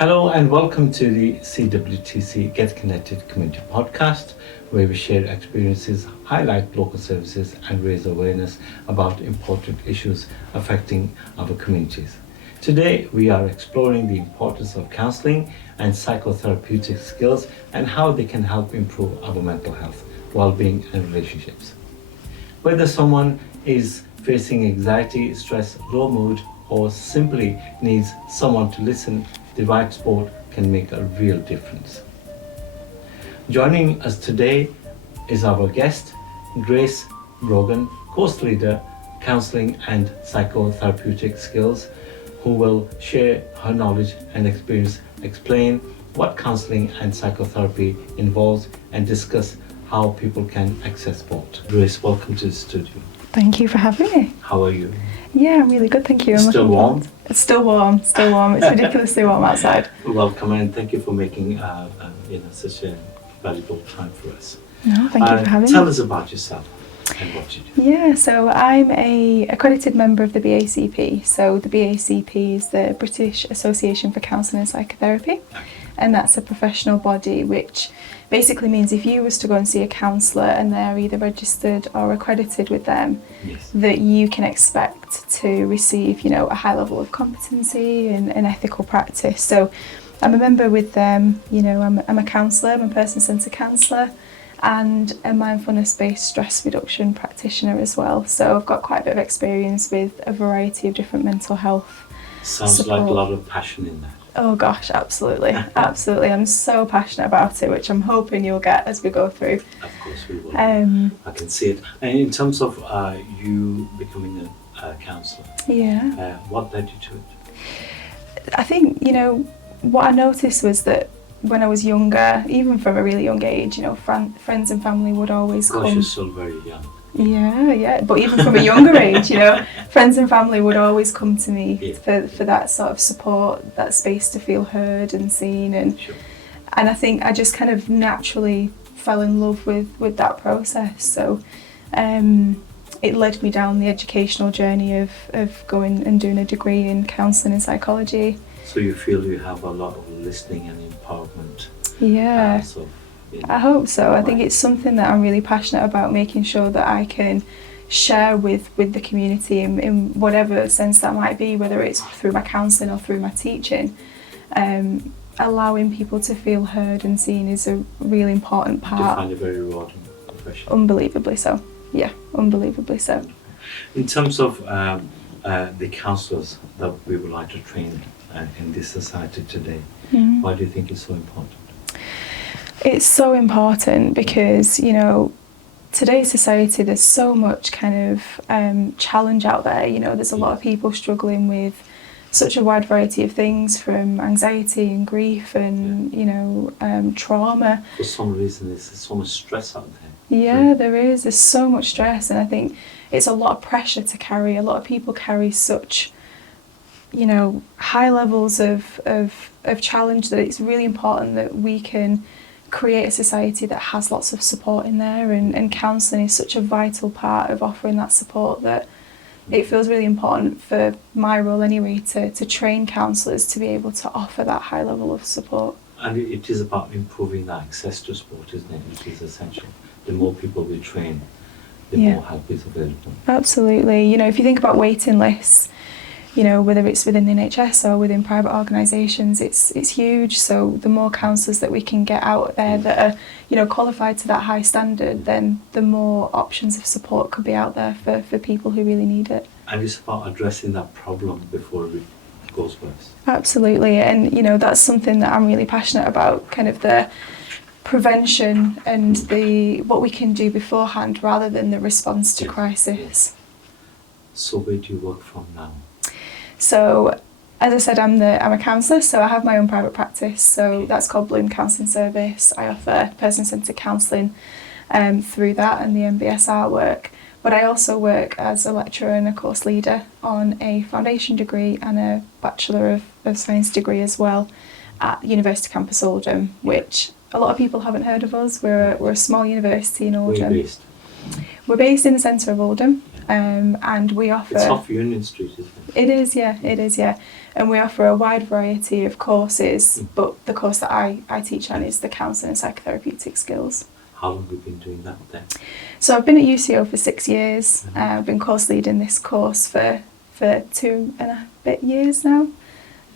Hello and welcome to the CWTC Get Connected Community Podcast, where we share experiences, highlight local services and raise awareness about important issues affecting our communities. Today we are exploring the importance of counselling and psychotherapeutic skills and how they can help improve our mental health, well-being and relationships. Whether someone is facing anxiety, stress, low mood or simply needs someone to listen, the right support can make a real difference. Joining us today is our guest, Grace Brogan, course leader, counselling and psychotherapeutic skills, who will share her knowledge and experience, explain what counselling and psychotherapy involves, and discuss how people can access support. Grace, welcome to the studio. Thank you for having me. How are you? Yeah, I'm really good, thank you. Still warm? It's still warm. It's ridiculously warm outside. Welcome, and thank you for making such a valuable time for us. No, thank you for having me. Tell us about yourself and what you do. Yeah, so I'm a accredited member of the BACP. So the BACP is the British Association for Counselling and Psychotherapy, and that's a professional body which basically means if you was to go and see a counsellor and they're either registered or accredited with them, Yes. that you can expect to receive, a high level of competency and ethical practice. So I'm a member with them, I'm a counsellor, I'm a person-centred counsellor and a mindfulness-based stress reduction practitioner as well. So I've got quite a bit of experience with a variety of different mental health Sounds support. like a lot of passion in that. Oh gosh, absolutely, absolutely. I'm so passionate about it, which I'm hoping you'll get as we go through. Of course we will. I can see it. And in terms of you becoming a counsellor, what led you to it? I think, what I noticed was that when I was younger, even from a really young age, friends and family would always come. Gosh, you're still very young. Yeah. But even from a younger age, friends and family would always come to me for that sort of support, that space to feel heard and seen. And I think I just kind of naturally fell in love with that process. So it led me down the educational journey of going and doing a degree in counselling and psychology. So you feel you have a lot of listening and empowerment. Yeah. I hope so. I think it's something that I'm really passionate about, making sure that I can share with the community in whatever sense that might be, whether it's through my counselling or through my teaching. Allowing people to feel heard and seen is a really important part. I find it very rewarding profession. Unbelievably so. Yeah, unbelievably so. In terms of the counsellors that we would like to train in this society today, why do you think it's so important? It's so important because, today's society, there's so much kind of challenge out there. There's a lot of people struggling with such a wide variety of things, from anxiety and grief and, trauma. For some reason, there's so much stress out there. Yeah, there is. There's so much stress, and I think it's a lot of pressure to carry. A lot of people carry such, high levels of challenge that it's really important that we can create a society that has lots of support in there, and counselling is such a vital part of offering that support that it feels really important for my role anyway to train counsellors to be able to offer that high level of support. And it is about improving the access to support, isn't it, which is essential. The more people we train, the more help is available. Absolutely. If you think about waiting lists, whether it's within the NHS or within private organisations, it's huge. So the more counsellors that we can get out there that are, qualified to that high standard, then the more options of support could be out there for people who really need it. And it's about addressing that problem before it goes worse. Absolutely. And, that's something that I'm really passionate about, kind of the prevention and what we can do beforehand rather than the response to crisis. So where do you work from now? So, as I said, I'm a counsellor, so I have my own private practice. So that's called Bloom Counselling Service. I offer person-centred counselling through that and the MBSR work. But I also work as a lecturer and a course leader on a foundation degree and a Bachelor of Science degree as well at University Campus Oldham, which a lot of people haven't heard of us. We're a small university in Oldham. Where are you based? We're based in the centre of Oldham. And we offer... It's off Union Street, isn't it? It is, yeah, it is, yeah. And we offer a wide variety of courses, but the course that I teach on is the counselling and psychotherapeutic skills. How long have you been doing that then? So I've been at UCO for 6 years. I've been course leading this course for 2.5 years now.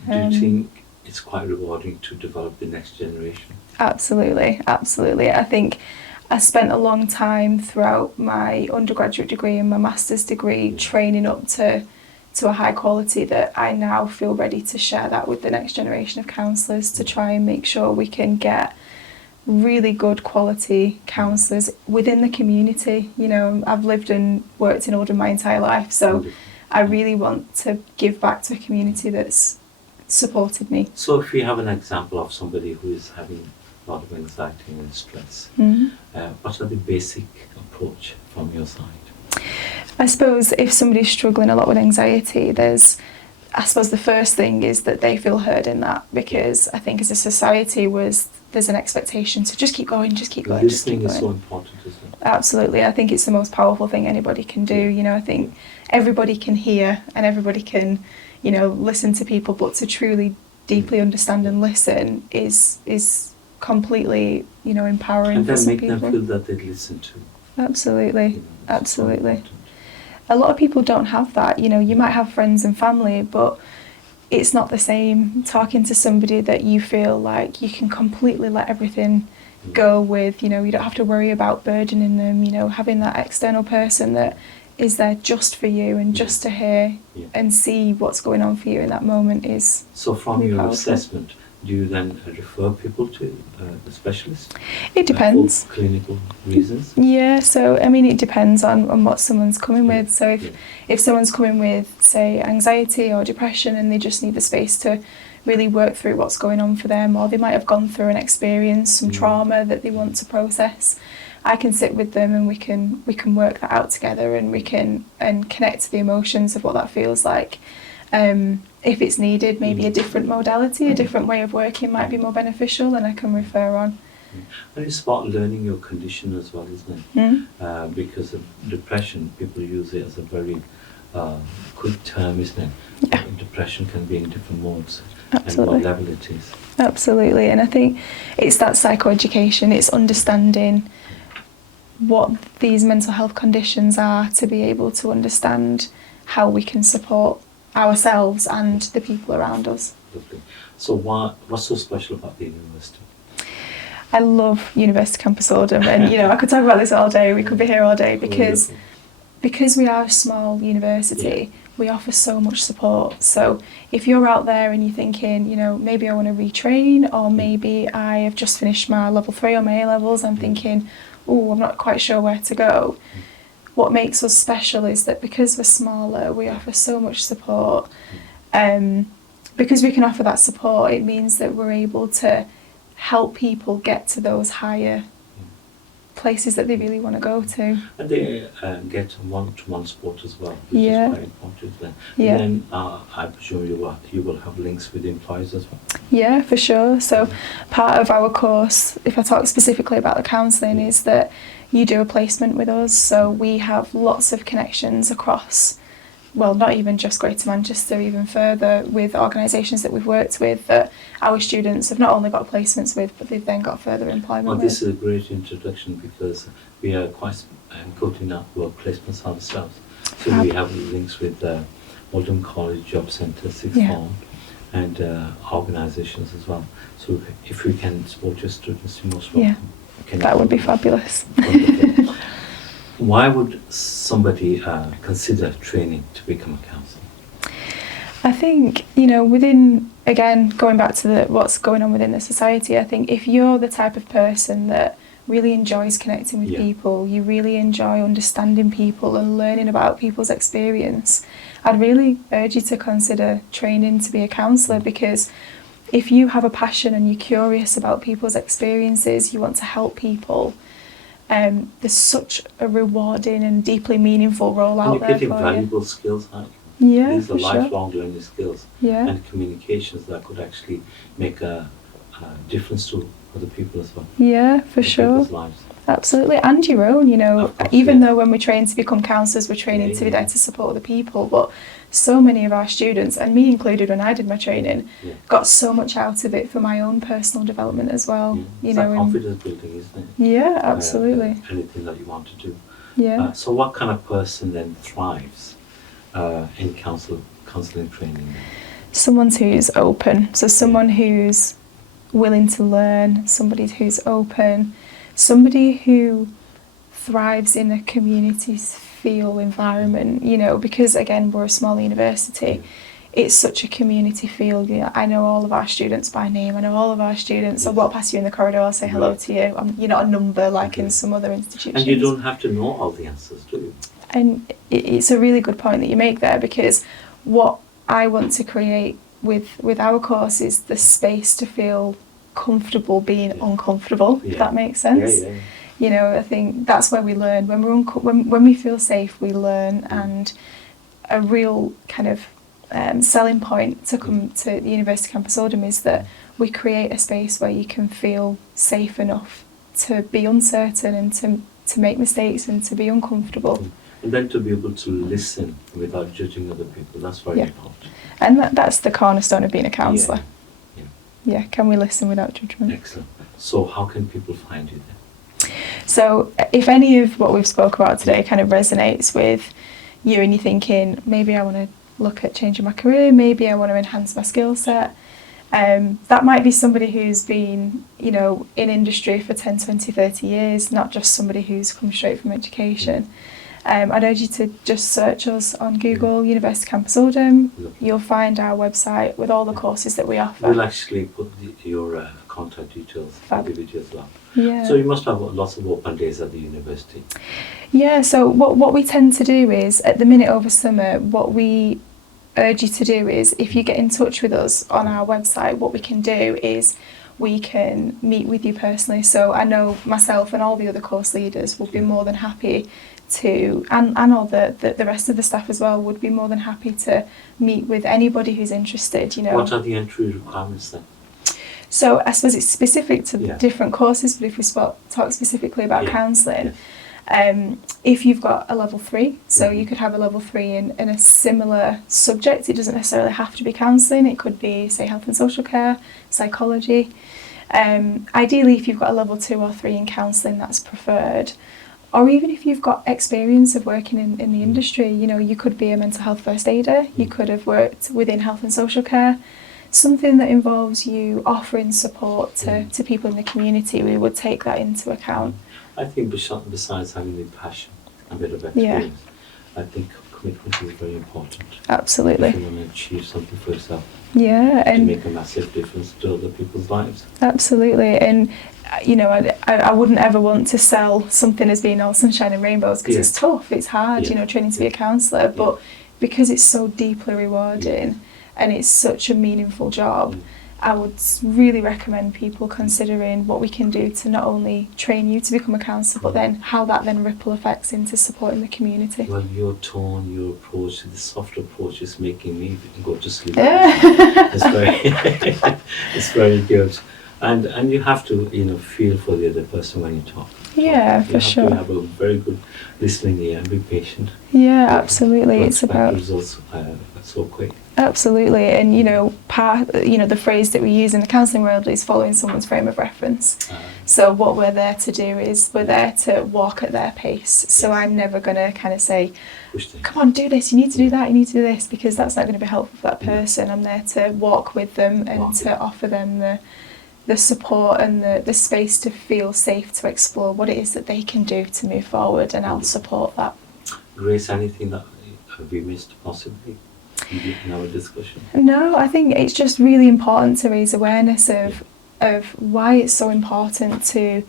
Do you think it's quite rewarding to develop the next generation? Absolutely, absolutely. I think I spent a long time throughout my undergraduate degree and my master's degree training up to a high quality that I now feel ready to share that with the next generation of counsellors, to try and make sure we can get really good quality counsellors within the community. You know, I've lived and worked in Oldham my entire life, so I really want to give back to a community that's supported me. So if you have an example of somebody who is having a lot of anxiety and stress, what are the basic approach from your side? I suppose if somebody's struggling a lot with anxiety, I suppose the first thing is that they feel heard in that, because I think as a society there's an expectation to just keep going, just keep going. Listening is so important, isn't it? Absolutely. I think it's the most powerful thing anybody can do. You know, I think everybody can hear and everybody can, you know, listen to people, but to truly deeply understand and listen is completely, you know, empowering and for some make people. them feel that they listen to. Absolutely, You know, absolutely. So a lot of people don't have that. You know, you might have friends and family, but it's not the same talking to somebody that you feel like you can completely let everything go with. You know, you don't have to worry about burdening them. You know, having that external person that is there just for you and just to hear and see what's going on for you in that moment is So from really your powerful. assessment, do you then refer people to the specialist? It depends. For clinical reasons? Yeah, so I mean, it depends on what someone's coming with. So if someone's coming with, say, anxiety or depression, and they just need the space to really work through what's going on for them, or they might have gone through an experience, some trauma that they want to process, I can sit with them and we can work that out together, and we can connect to the emotions of what that feels like. If it's needed, maybe a different modality, a different way of working might be more beneficial, and I can refer on. And it's about learning your condition as well, isn't it? Because of depression, people use it as a very quick term, isn't it? Yeah. Depression can be in different modes. Absolutely. And what level it is. Absolutely, and I think it's that psychoeducation, it's understanding what these mental health conditions are, to be able to understand how we can support ourselves and the people around us. Lovely. So what's so special about the university? I love University Campus Oldham, and you know, I could talk about this all day, we could be here all day, because we are a small university, we offer so much support. So if you're out there and you're thinking, you know, maybe I want to retrain, or maybe I have just finished my level 3 or my A-levels, I'm thinking, oh, I'm not quite sure where to go. What makes us special is that because we're smaller, we offer so much support. Because we can offer that support, it means that we're able to help people get to those higher places that they really want to go to. And they get one-to-one support as well, which Yeah. is quite important then. Yeah. And then I presume you will have links with employers as well. Yeah, for sure. So part of our course, if I talk specifically about the counselling, is that you do a placement with us. So we have lots of connections across, well, not even just Greater Manchester, even further, with organisations that we've worked with that our students have not only got placements with, but they've then got further employment Well, with. this is a great introduction, because we are quite good in our work placements ourselves. So we have links with Oldham College Job Centre, Sixth Form, and organisations as well. So if we can support your students, you're most welcome. That would be fabulous. Wonderful. Why would somebody consider training to become a counsellor? I think, you know, within, again, going back to what's going on within the society, I think if you're the type of person that really enjoys connecting with people, you really enjoy understanding people and learning about people's experience, I'd really urge you to consider training to be a counsellor, because if you have a passion and you're curious about people's experiences, you want to help people, there's such a rewarding and deeply meaningful role out there for you. And you're getting valuable skills, aren't you? Yeah, These are for sure. lifelong learning skills and communications that could actually make a difference to other people as well. Yeah, for sure. People's lives. Absolutely, and your own, Of course, even yeah. though when we train to become counsellors, we're training Yeah, to be yeah. there to support other people, but so many of our students, and me included when I did my training, Yeah. got so much out of it for my own personal development as well. Yeah. It's like confidence building, isn't it? Yeah, absolutely. Anything that you want to do. Yeah. So what kind of person then thrives in counselling training? Someone who's open, so someone who's willing to learn, somebody who's open, somebody who thrives in a community feel environment, because again we're a small university. It's such a community feel. I know all of our students by name. I know all of our students. I'll walk past you in the corridor, I'll say hello to you. You're not a number like in some other institutions. And you don't have to know all the answers, do you? And it's a really good point that you make there, because what I want to create with our course is the space to feel comfortable being uncomfortable, if that makes sense. I think that's where we learn. When we feel safe, we learn, and a real kind of selling point to come to the University Campus Oldham is that we create a space where you can feel safe enough to be uncertain and to make mistakes and to be uncomfortable. And then to be able to listen without judging other people, that's very important. And that's the cornerstone of being a counsellor. Yeah. Can we listen without judgment? Excellent. So how can people find you then? So if any of what we've spoke about today kind of resonates with you and you're thinking, maybe I want to look at changing my career, maybe I want to enhance my skill set, that might be somebody who's been, in industry for 10, 20, 30 years, not just somebody who's come straight from education. I'd urge you to just search us on Google, University Campus Oldham. You'll find our website with all the courses that we offer. We'll actually put your contact details in the video as well. Yeah. So you must have lots of open days at the university. Yeah, so what we tend to do is, at the minute over summer, what we urge you to do is, if you get in touch with us on our website, what we can do is we can meet with you personally. So I know myself and all the other course leaders will be more than happy to, and all the rest of the staff as well, would be more than happy to meet with anybody who's interested. What are the entry requirements then? So I suppose it's specific to different courses, but if we talk specifically about counselling, if you've got a level 3, so you could have a level 3 in a similar subject. It doesn't necessarily have to be counselling. It could be, say, health and social care, psychology. Ideally, if you've got a level 2 or 3 in counselling, that's preferred. Or even if you've got experience of working in the industry, you could be a mental health first aider, you could have worked within health and social care, something that involves you offering support to people in the community. We would take that into account. I think besides having the passion, a bit of experience, I think commitment is very important. Absolutely. If you want to achieve something for yourself. Yeah, and to make a massive difference to other people's lives. Absolutely, and I wouldn't ever want to sell something as being all sunshine and rainbows, because it's tough, it's hard, training to be a counsellor, but because it's so deeply rewarding and it's such a meaningful job, I would really recommend people considering what we can do to not only train you to become a counsellor, but then how that then ripple effects into supporting the community. Well, your tone, your approach, the soft approach is making me go to sleep. It's very good. And you have to, feel for the other person when you talk. Yeah, for sure. You have to have a very good listening ear and be patient. Yeah, absolutely. It's about results so quick. Absolutely, and the phrase that we use in the counselling world is following someone's frame of reference. So what we're there to do is we're there to walk at their pace. So I'm never going to kind of say, come on, do this, you need to do that, you need to do this, because that's not going to be helpful for that person. I'm there to walk with them and to offer them the support and the space to feel safe to explore what it is that they can do to move forward, and I'll support that. Grace, anything that we missed possibly in our discussion? No, I think it's just really important to raise awareness of why it's so important to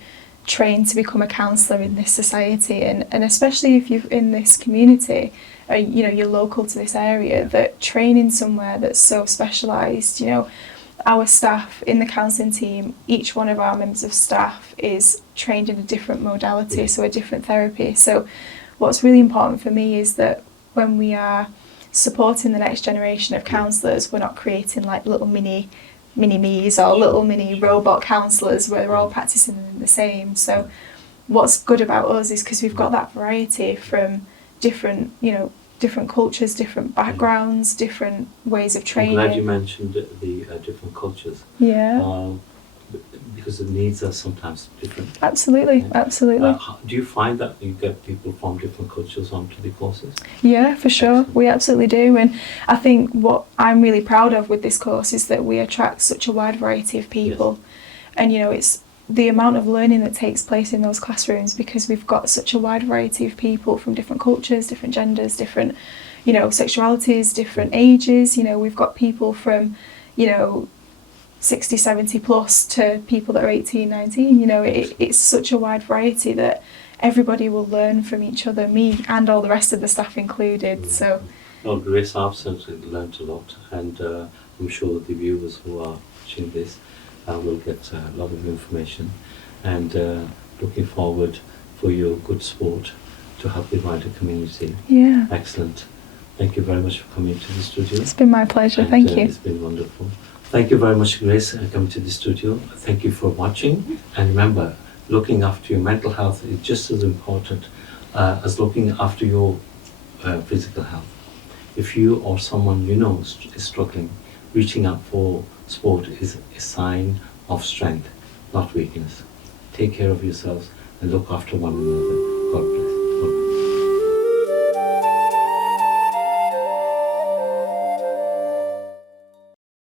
train to become a counsellor in this society, and especially if you're in this community, you're local to this area, that training somewhere that's so specialised, our staff in the counselling team, each one of our members of staff is trained in a different modality, so a different therapy. So what's really important for me is that when we are supporting the next generation of counsellors, we're not creating like little mini me's or little mini robot counsellors where we're all practicing the same. So what's good about us is because we've got that variety from different, different cultures, different backgrounds, different ways of training. I'm glad you mentioned the different cultures. Yeah. Because the needs are sometimes different. Absolutely, Yeah. absolutely. Do you find that you get people from different cultures onto the courses? Yeah, for sure. Excellent. We absolutely do. And I think what I'm really proud of with this course is that we attract such a wide variety of people. Yes. And, it's the amount of learning that takes place in those classrooms, because we've got such a wide variety of people from different cultures, different genders, different, sexualities, different ages. We've got people from, 60, 70 plus to people that are 18, 19. It's such a wide variety that everybody will learn from each other, me and all the rest of the staff included. So, well, Grace, I've certainly learned a lot, and I'm sure the viewers who are watching this will get a lot of information, and looking forward for your good sport to help the wider community. Yeah. Excellent. Thank you very much for coming to the studio. It's been my pleasure. And, thank you. It's been wonderful. Thank you very much, Grace, for coming to the studio. Thank you for watching. And remember, looking after your mental health is just as important as looking after your physical health. If you or someone you know is struggling, reaching out for sport is a sign of strength, not weakness. Take care of yourselves and look after one another. God bless.